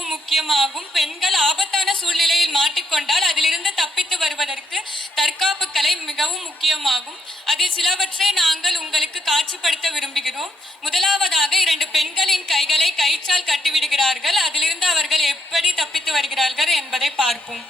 மிகவும் முக்கியமாகும். பெண்கள் ஆபத்தான சூழ்நிலையில் மாட்டிக்கொண்டால் அதிலிருந்து தப்பித்து வருவதற்கு தற்காப்பு கலை மிகவும் முக்கியமாகும். அதில் சிலவற்றை நாங்கள் உங்களுக்கு காட்சிப்படுத்த விரும்புகிறோம். முதலாவதாக 2 பெண்களின் கைகளை கயிற்றால் கட்டிவிடுகிறார்கள். அதிலிருந்து அவர்கள் எப்படி தப்பித்து வருகிறார்கள் என்பதை பார்ப்போம்.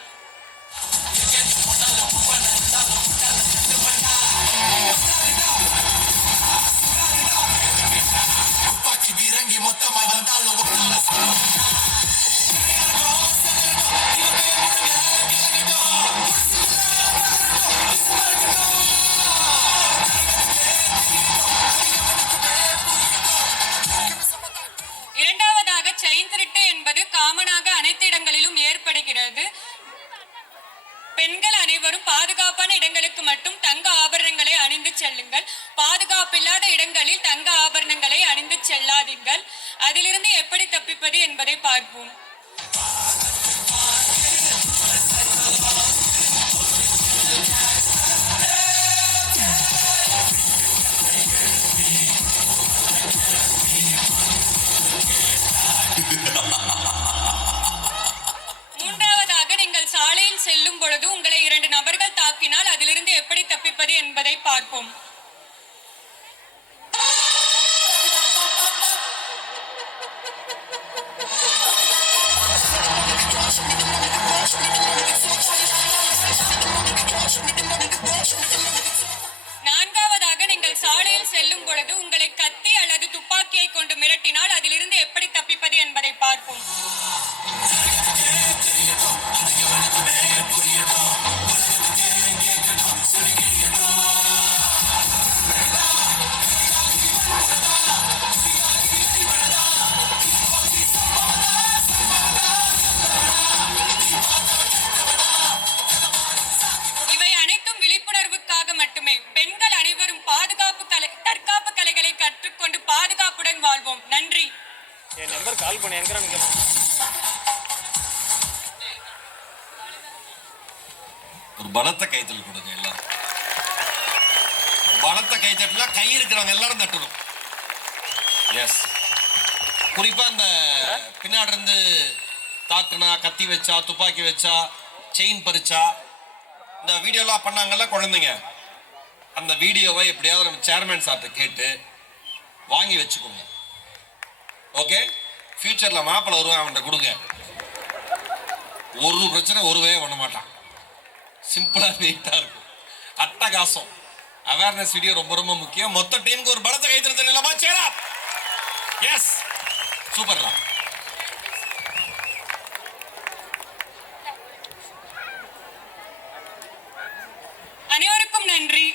இரண்டாவதாக செயின் திருட்டு என்பது காமனாக அனைத்து இடங்களிலும் ஏற்படுகிறது. பெண்கள் அனைவரும் பாதுகாப்பான இடங்களுக்கு மட்டும் தங்க ஆபரணங்களை அணிந்து செல்லுங்கள். பாதுகாப்பில்லாத இடங்களில் தங்க ஆபரணங்களை அணிந்து செல்லாதீர்கள். அதிலிருந்து எப்படி தப்பிப்பது என்பதை பார்ப்போம். மூன்றாவதாக நீங்கள் சாலையில் செல்லும் பொழுது உங்களை 2 நபர்கள் தாக்கினால் அதிலிருந்து எப்படி தப்பிப்பது என்பதை பார்ப்போம். நான்காவதாக நீங்கள் சாலையில் செல்லும் பொழுது உங்களை கத்தி அல்லது துப்பாக்கியை கொண்டு மிரட்டினால் அதிலிருந்து எப்படி தப்பிப்பது என்பதை பார்ப்போம். இவை அனைத்தும் விழிப்புணர்வுக்காக மட்டுமே. பெண்கள் அனைவரும் தற்காப்பு கலைகளை கற்றுக்கொண்டு பாதுகாப்புடன் வாழ்வோம். நன்றி. என் நம்பர் கால் பண்ணி என்கிறான். ஒரு பலத்த கைத்தல் கொடுங்க எல்லாரும். பலத்த கைத்தட்டுனா கை இருக்கிறவங்க எல்லாரும் தட்டணும். எஸ். குறிப்பா இந்த பின்னாடி இருந்து தாக்குனா, கத்தி வச்சா, துப்பாக்கி வச்சா, செயின் பறிச்சா, இந்த வீடியோலாம் பண்ணாங்கல்ல குழந்தைங்க, அந்த வீடியோவை எப்படியாவது நம்ம சேர்மேன் சார்ட்ட கேட்டு வாங்கி வச்சுக்கோங்க. ஓகே? ஃபியூச்சர்ல மாப்பிள்ள வருவான், அவன்கிட்ட கொடுங்க. ஒரு பிரச்சனை ஒருவே பண்ண மாட்டான். சிம்பிளா நீட்டா இருக்கும். அட்டகாசம். அவேர்னஸ் வீடியோ ரொம்ப ரொம்ப முக்கியம். மொத்த டீமுக்கு ஒரு பலத்த கைத்தறல் இல்லாமா? சேரா. எஸ். சூப்பர்லாம். அனைவருக்கும் நன்றி.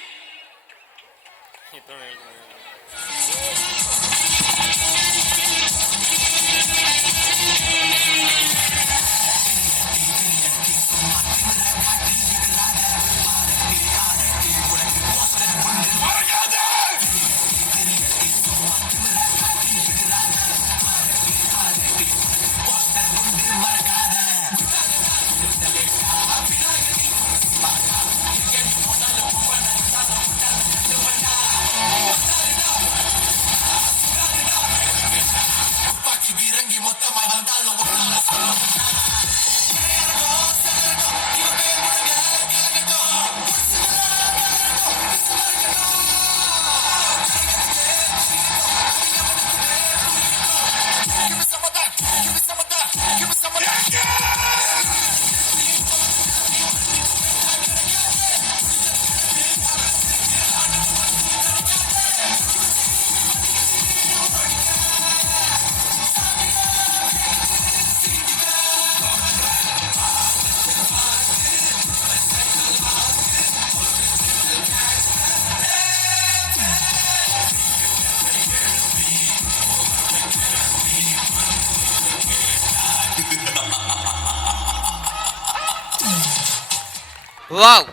Wow!